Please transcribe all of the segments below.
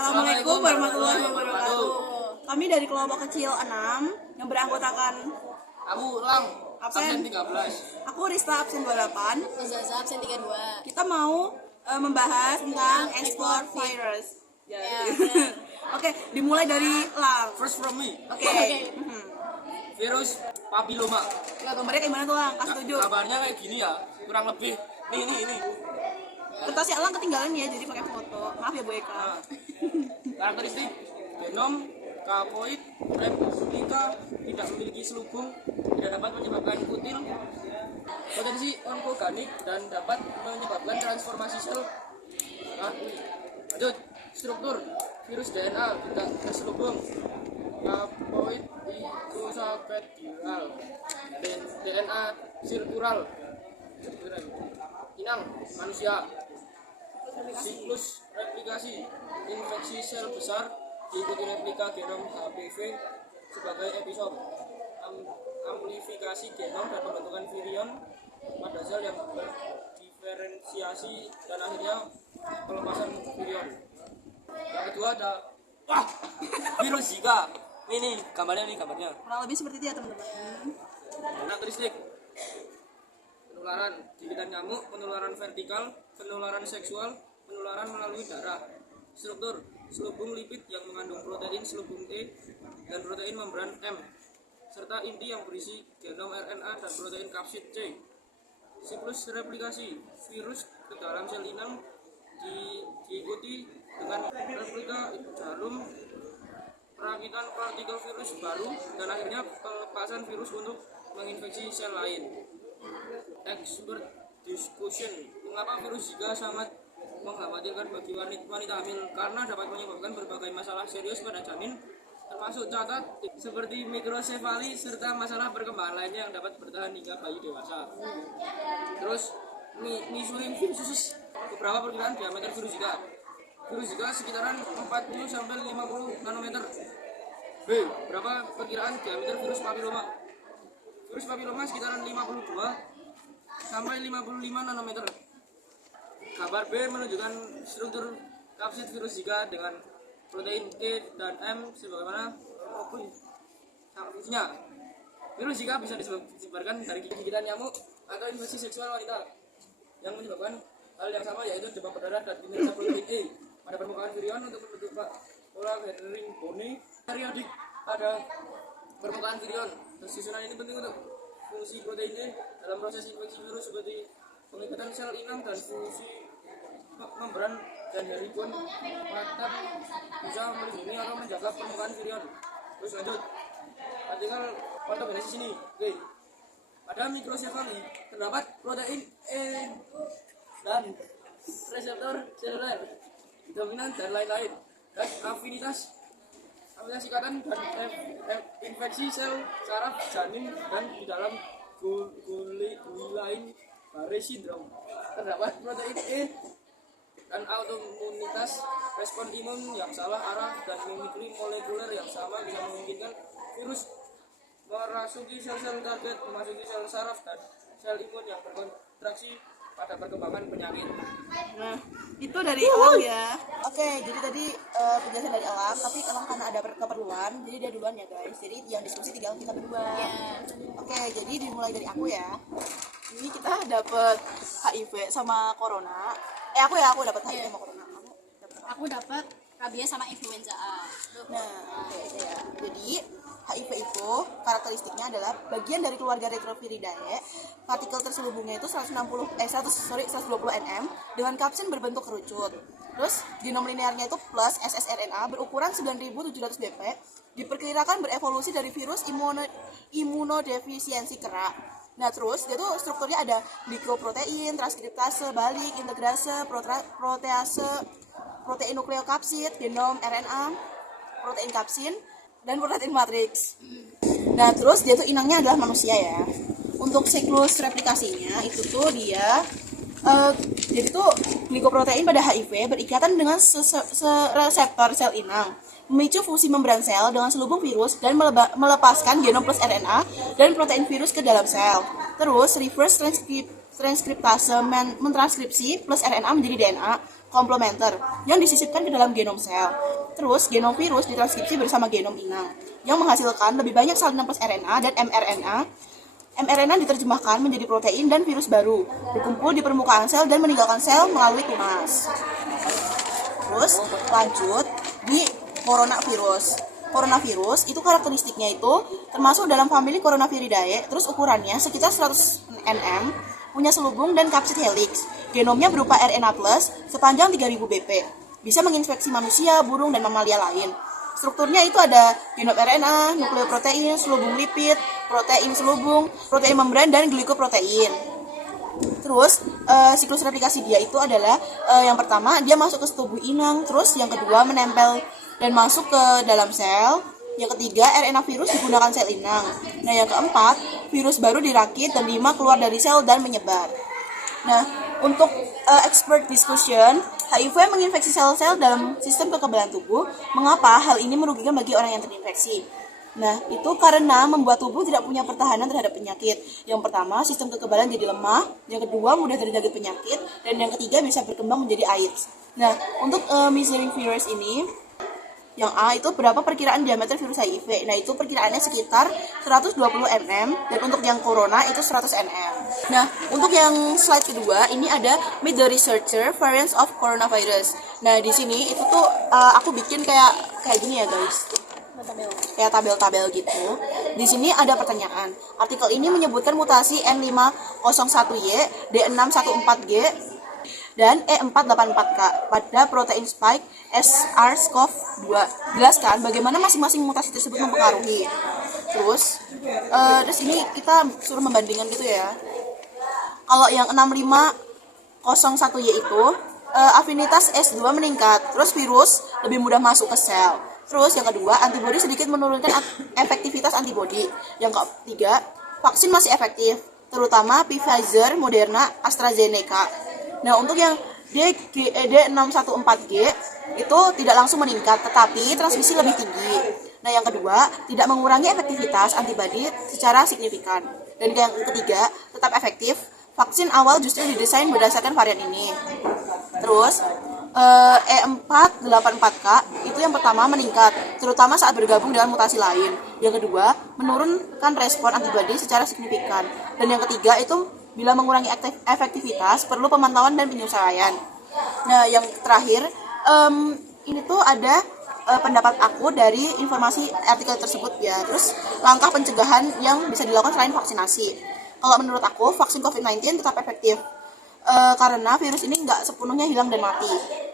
Assalamualaikum warahmatullahi wabarakatuh. Kami dari kelompok kecil 6 yang beranggotakan Aku Lang, absen 13. Aku Rista absen 28. Zaza absen 32. Kita mau membahas tentang ekspor virus. Ya, Oke, dimulai dari Lang. First from me. Oke. Virus papiloma. Ya, gambarnya kayak gimana tuh Lang? Kasih tunjuk. Kabarnya kayak gini ya, kurang lebih. Ini. Kertasnya Lang ketinggalan ya, jadi pakai foto. Maaf ya Bu Eka. Nah, karakteristik genom kapoid replika tidak memiliki selubung, tidak dapat menyebabkan kutil, potensi onkogenik dan dapat menyebabkan transformasi sel. Lanjut, struktur virus DNA tidak terselubung, kapoid isopedial, DNA sirkular, inang manusia. Siklus replikasi infeksi sel besar diikuti replika genom HPV sebagai episode amplifikasi genom dan pembentukan virion pada sel yang berdiferensiasi dan akhirnya pelepasan virion. Yang kedua ada virus Zika. Ini gambarnya. Kurang lebih seperti itu ya teman-teman. Karakteristik penularan gigitan nyamuk, penularan vertikal, penularan seksual, penularan melalui darah. Struktur selubung lipid yang mengandung protein selubung E dan protein membran M serta inti yang berisi genom RNA dan protein kapsid C. Siklus replikasi virus ke dalam sel inang diikuti dengan replika jarum, perakitan partikel virus baru, dan akhirnya pelepasan virus untuk menginfeksi sel lain. Expert discussion: mengapa virus Zika sangat mengkhawatirkan bagi wanita hamil? Karena dapat menyebabkan berbagai masalah serius pada janin, termasuk cacat seperti mikrosefali serta masalah perkembangan lainnya yang dapat bertahan hingga bayi dewasa. Terus measuring virus, beberapa perkiraan diameter virus Zika. Virus Zika sekitaran 40 sampai 50 nanometer. B. Berapa perkiraan diameter virus papiloma? Virus papiloma sekitaran 52 sampai 55 nanometer. Gambar B menunjukkan struktur kapsid virus Zika dengan protein E dan M sebagaimana maupun fungsinya. Virus Zika bisa disebarkan dari gigitan nyamuk atau infeksi seksual wanita yang menyebabkan hal yang sama, yaitu demam berdarah dan kinerja protein E pada permukaan virion untuk membentuk pola gathering bone periodik pada permukaan virion. Susunan ini penting untuk fungsi protein E dalam proses infeksi virus seperti pengikatan sel inang dan fungsi membran dan herikon matan bisa melindungi atau menjaga permukaan virion. Terus lanjut, artikel patogenesis ini. Oke. Pada mikrosefali terdapat protein E dan reseptor seluler dominan dan lain-lain, dan afinitas ikatan dan infeksi sel saraf janin dan di dalam Guillain Barre syndrome terdapat protein E dan autoimunitas, respon imun yang salah arah dan mimikri molekuler yang sama bisa memungkinkan virus merasuki sel-sel target, memasuki sel saraf dan sel imun yang berkontraksi pada perkembangan penyakit. Nah, itu dari Elang ya. Oke, jadi tadi penjelasan dari Elang, tapi Elang karena ada keperluan, jadi dia duluan ya guys. Jadi yang diskusi tinggal kita berdua. Oke, jadi dimulai dari aku ya. Ini kita dapat HIV sama corona. Aku dapat HIV sama corona. Aku dapat rabies sama influenza A. Nah, itu ya. Jadi HIV itu karakteristiknya adalah bagian dari keluarga Retroviridae. Partikel terselubungnya itu 120 nm dengan kapsin berbentuk kerucut. Terus genom linearnya itu plus ssRNA berukuran 9700 dp. Diperkirakan berevolusi dari virus imunodefisiensi kera. Nah, terus dia tuh strukturnya ada glikoprotein, transkriptase, balik, integrase, protease, protein nukleokapsid, genom RNA, protein kapsin, dan protein matriks. Nah, terus dia tuh inangnya adalah manusia ya. Untuk siklus replikasinya itu tuh dia jadi tuh glikoprotein pada HIV berikatan dengan reseptor sel inang, memicu fungsi membran sel dengan selubung virus dan melepaskan genom plus RNA dan protein virus ke dalam sel. Terus reverse transkriptase mentranskripsi plus RNA menjadi DNA. komplementer yang disisipkan ke dalam genom sel. Terus genom virus ditranskripsi bersama genom inang yang menghasilkan lebih banyak salinan plus RNA dan mRNA. mRNA diterjemahkan menjadi protein dan virus baru, berkumpul di permukaan sel dan meninggalkan sel melalui tunas. Terus lanjut di coronavirus. Coronavirus itu karakteristiknya itu termasuk dalam famili Coronaviridae, terus ukurannya sekitar 100 nm, punya selubung dan kapsid helix. Genomnya berupa RNA plus sepanjang 3000 bp. Bisa menginfeksi manusia, burung, dan mamalia lain. Strukturnya itu ada genom RNA, nukleoprotein, selubung lipid, protein selubung, protein membran, dan glikoprotein. Terus siklus replikasi dia itu adalah yang pertama dia masuk ke tubuh inang, terus yang kedua menempel dan masuk ke dalam sel. Yang ketiga, RNA virus digunakan sel inang. Nah, yang keempat, virus baru dirakit dan 5 keluar dari sel dan menyebar. Nah, untuk expert discussion, HIV menginfeksi sel-sel dalam sistem kekebalan tubuh. Mengapa hal ini merugikan bagi orang yang terinfeksi? Nah, itu karena membuat tubuh tidak punya pertahanan terhadap penyakit. Yang pertama, sistem kekebalan jadi lemah. Yang kedua, mudah terjangkit penyakit. Dan yang ketiga, bisa berkembang menjadi AIDS. Nah, untuk measles virus ini, yang A itu berapa perkiraan diameter virus HIV. Nah, itu perkiraannya sekitar 120 mm, dan untuk yang corona itu 100 nm. Nah, untuk yang slide kedua ini ada Meet the Researcher Variants of Coronavirus. Nah, di sini itu tuh aku bikin kayak gini ya, guys. Kayak tabel-tabel gitu. Di sini ada pertanyaan. Artikel ini menyebutkan mutasi N501Y, D614G, dan E484K pada protein spike SARS-CoV-2. Jelaskan bagaimana masing-masing mutasi tersebut mempengaruhi. Terus ini kita suruh membandingkan gitu ya. Kalau yang 6501Y itu afinitas S2 meningkat, terus virus lebih mudah masuk ke sel. Terus yang kedua, antibodi sedikit menurunkan efektivitas antibodi. Yang ketiga, vaksin masih efektif, terutama Pfizer, Moderna, AstraZeneca. Nah, untuk yang D614G itu tidak langsung meningkat, tetapi transmisi lebih tinggi. Nah, yang kedua, tidak mengurangi efektivitas antibodi secara signifikan. Dan yang ketiga, tetap efektif. Vaksin awal justru didesain berdasarkan varian ini. Terus, E484K itu yang pertama meningkat, terutama saat bergabung dengan mutasi lain. Yang kedua, menurunkan respon antibodi secara signifikan. Dan yang ketiga itu bila mengurangi efektivitas, perlu pemantauan dan penyesuaian. Nah, yang terakhir, ini tuh ada pendapat aku dari informasi artikel tersebut ya. Terus langkah pencegahan yang bisa dilakukan selain vaksinasi. Kalau menurut aku, vaksin COVID-19 tetap efektif karena virus ini nggak sepenuhnya hilang dan mati.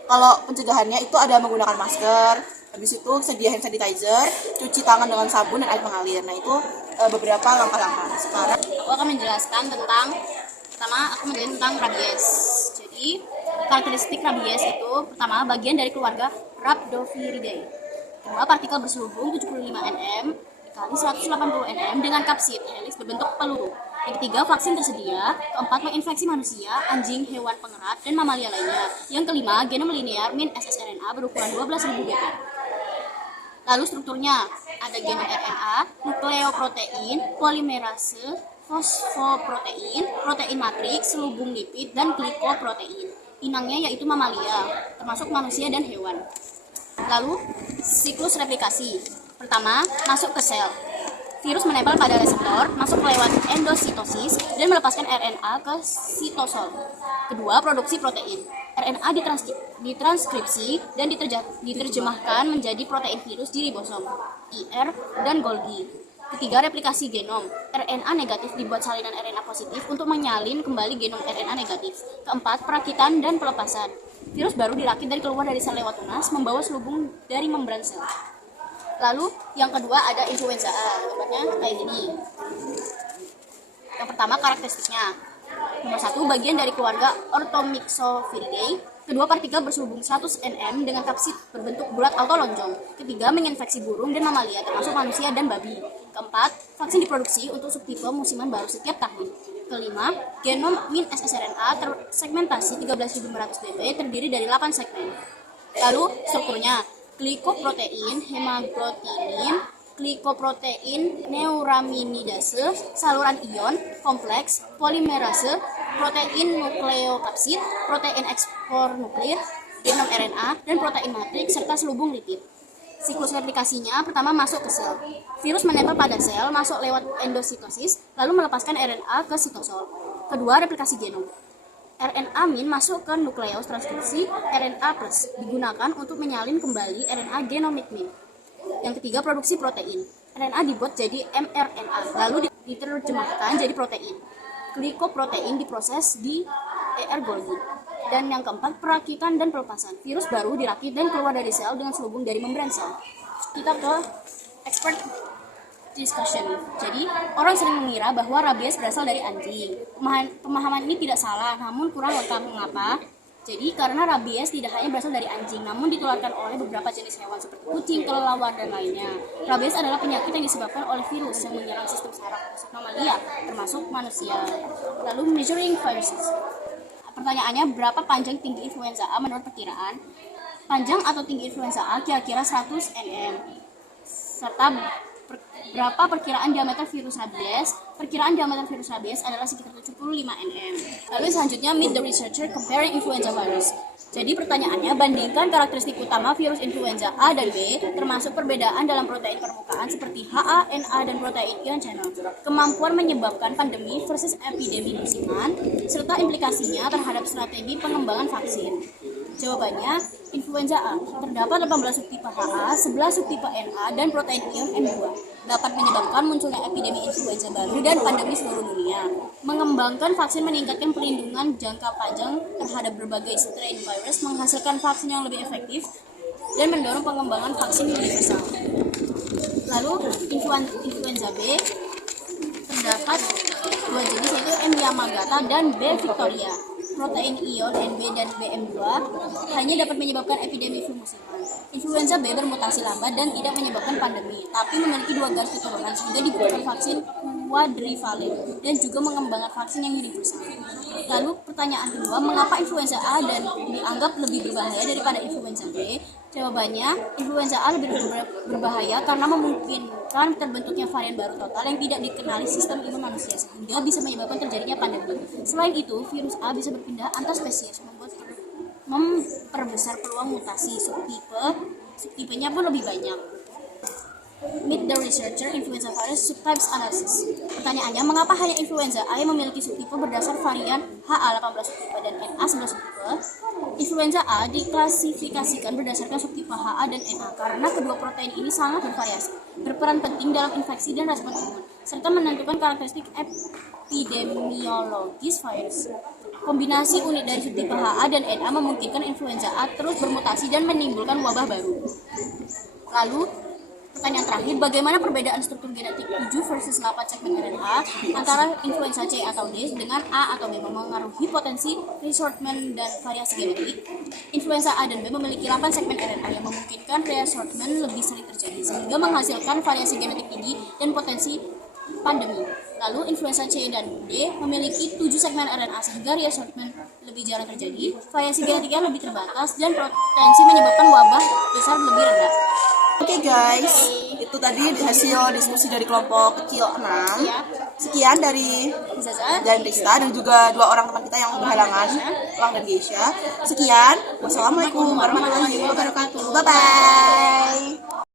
Kalau pencegahannya itu ada menggunakan masker, habis itu sedia hand sanitizer, cuci tangan dengan sabun dan air mengalir. Nah, itu beberapa langkah-langkah. Sekarang Aku akan menjelaskan tentang rabies. Jadi, karakteristik rabies itu pertama bagian dari keluarga Rhabdoviridae. Kedua, partikel berselubung 75 nm dikali 180 nm dengan kapsid helix berbentuk peluru. Yang ketiga, vaksin tersedia. Keempat, menginfeksi manusia, anjing, hewan pengerat, dan mamalia lainnya. Yang kelima, genom linear min ssRNA berukuran 12.000 bp. Lalu strukturnya, ada genom RNA, nukleoprotein, polimerase, fosfoprotein, protein matriks, selubung lipid, dan glikoprotein. Inangnya yaitu mamalia, termasuk manusia dan hewan. Lalu, siklus replikasi. Pertama, masuk ke sel. Virus menempel pada reseptor, masuk lewat endositosis, dan melepaskan RNA ke sitosol. Kedua, produksi protein. RNA ditranskripsi dan diterjemahkan menjadi protein virus di ribosom, IR, dan Golgi. Ketiga, replikasi genom. RNA negatif dibuat salinan RNA positif untuk menyalin kembali genom RNA negatif. Keempat, perakitan dan pelepasan. Virus baru dirakit dan keluar dari sel lewat tunas, membawa selubung dari membran sel. Lalu yang kedua ada influenza A, gambarnya kayak gini. Yang pertama karakteristiknya. Nomor 1, bagian dari keluarga Orthomyxoviridae. Kedua, partikel berselubung 100 nm dengan kapsid berbentuk bulat atau lonjong. Ketiga, menginfeksi burung dan mamalia termasuk manusia dan babi. Keempat, vaksin diproduksi untuk subtipe musiman baru setiap tahun. Kelima, genom min ssRNA tersegmentasi 13.500 bp terdiri dari 8 segmen. Lalu strukturnya, glikoprotein, hemaglutinin, glikoprotein, neuraminidase, saluran ion, kompleks, polimerase, protein nukleokapsid, protein ekspor nuklir, genom RNA, dan protein matriks, serta selubung lipid. Siklus replikasinya pertama masuk ke sel. Virus menempel pada sel, masuk lewat endositosis, lalu melepaskan RNA ke sitosol. Kedua, replikasi genom. RNA min masuk ke nukleus transkripsi RNA plus, digunakan untuk menyalin kembali RNA genomik min. Yang ketiga, produksi protein. RNA dibuat jadi mRNA, lalu diterjemahkan jadi protein. Glikoprotein diproses di Golgi. Dan yang keempat, perakitan dan pelepasan. Virus baru dirakit dan keluar dari sel dengan selubung dari membran sel. Kita ke expert discussion. Jadi, orang sering mengira bahwa rabies berasal dari anjing. Pemahaman ini tidak salah, namun kurang lengkap. Mengapa? Jadi, karena rabies tidak hanya berasal dari anjing, namun ditularkan oleh beberapa jenis hewan seperti kucing, kelelawar, dan lainnya. Rabies adalah penyakit yang disebabkan oleh virus yang menyerang sistem saraf mamalia, termasuk manusia. Lalu, measuring viruses. Pertanyaannya, berapa panjang tinggi influenza A menurut perkiraan? Panjang atau tinggi influenza A kira-kira 100 nm. Serta berapa perkiraan diameter virus rabies? Perkiraan diameter virus rabies adalah sekitar 75 nm. Lalu selanjutnya, meet the researcher comparing influenza virus. Jadi pertanyaannya, bandingkan karakteristik utama virus influenza A dan B, termasuk perbedaan dalam protein permukaan seperti HA, NA, dan protein ion channel, kemampuan menyebabkan pandemi versus epidemi musiman, serta implikasinya terhadap strategi pengembangan vaksin. Jawabannya, influenza A. Terdapat 18 subtipe HA, 11 subtipe NA, dan protein ion M2. Dapat menyebabkan munculnya epidemi influenza baru dan pandemi seluruh dunia. Mengembangkan vaksin meningkatkan pelindungan jangka panjang terhadap berbagai strain virus, menghasilkan vaksin yang lebih efektif, dan mendorong pengembangan vaksin universal. Lalu, influenza B terdapat dua jenis, yaitu M. Yamagata dan B. Victoria. Protein ion NB dan BM2 hanya dapat menyebabkan epidemi flu musiman. Influenza B bermutasi lambat dan tidak menyebabkan pandemi, tapi memiliki dua garis keturunan sehingga dibutuhkan vaksin quadrivalent dan juga mengembangkan vaksin yang universal. Lalu pertanyaan kedua, mengapa influenza A dan dianggap lebih berbahaya daripada influenza B? Jawabannya, influenza A lebih berbahaya karena memungkinkan terbentuknya varian baru total yang tidak dikenali sistem imun manusia sehingga bisa menyebabkan terjadinya pandemi. Selain itu, virus A bisa berpindah antar spesies, memperbesar peluang mutasi. Subtipenya pun lebih banyak. Meet the researcher influenza virus subtypes analysis. Pertanyaannya, mengapa hanya influenza A yang memiliki subtipe berdasar varian HA18 subtipe dan NA11 subtipe? Influenza A diklasifikasikan berdasarkan subtipe HA dan NA karena kedua protein ini sangat bervariasi, berperan penting dalam infeksi dan respon imun, serta menentukan karakteristik epidemiologis virus. Kombinasi unik dari subtipe HA dan NA memungkinkan influenza A terus bermutasi dan menimbulkan wabah baru. Lalu, pertanyaan terakhir, bagaimana perbedaan struktur genetik 7 versus 8 segmen RNA antara influenza C atau D dengan A atau B memengaruhi potensi reassortment dan variasi genetik? Influenza A dan B memiliki 8 segmen RNA yang memungkinkan reassortment lebih sering terjadi, sehingga menghasilkan variasi genetik tinggi dan potensi pandemi. Lalu influenza C dan D memiliki 7 segmen RNA sehingga reassortment lebih jarang terjadi, variasi genetiknya lebih terbatas, dan potensi menyebabkan wabah besar lebih rendah. Oke guys, itu tadi hasil diskusi dari kelompok kecil 6. Ya. Sekian dari Zaza dan Rista dan juga dua orang teman kita yang berhalangan, Lang dan Geisha. Sekian, wassalamualaikum warahmatullahi wabarakatuh. Bye bye.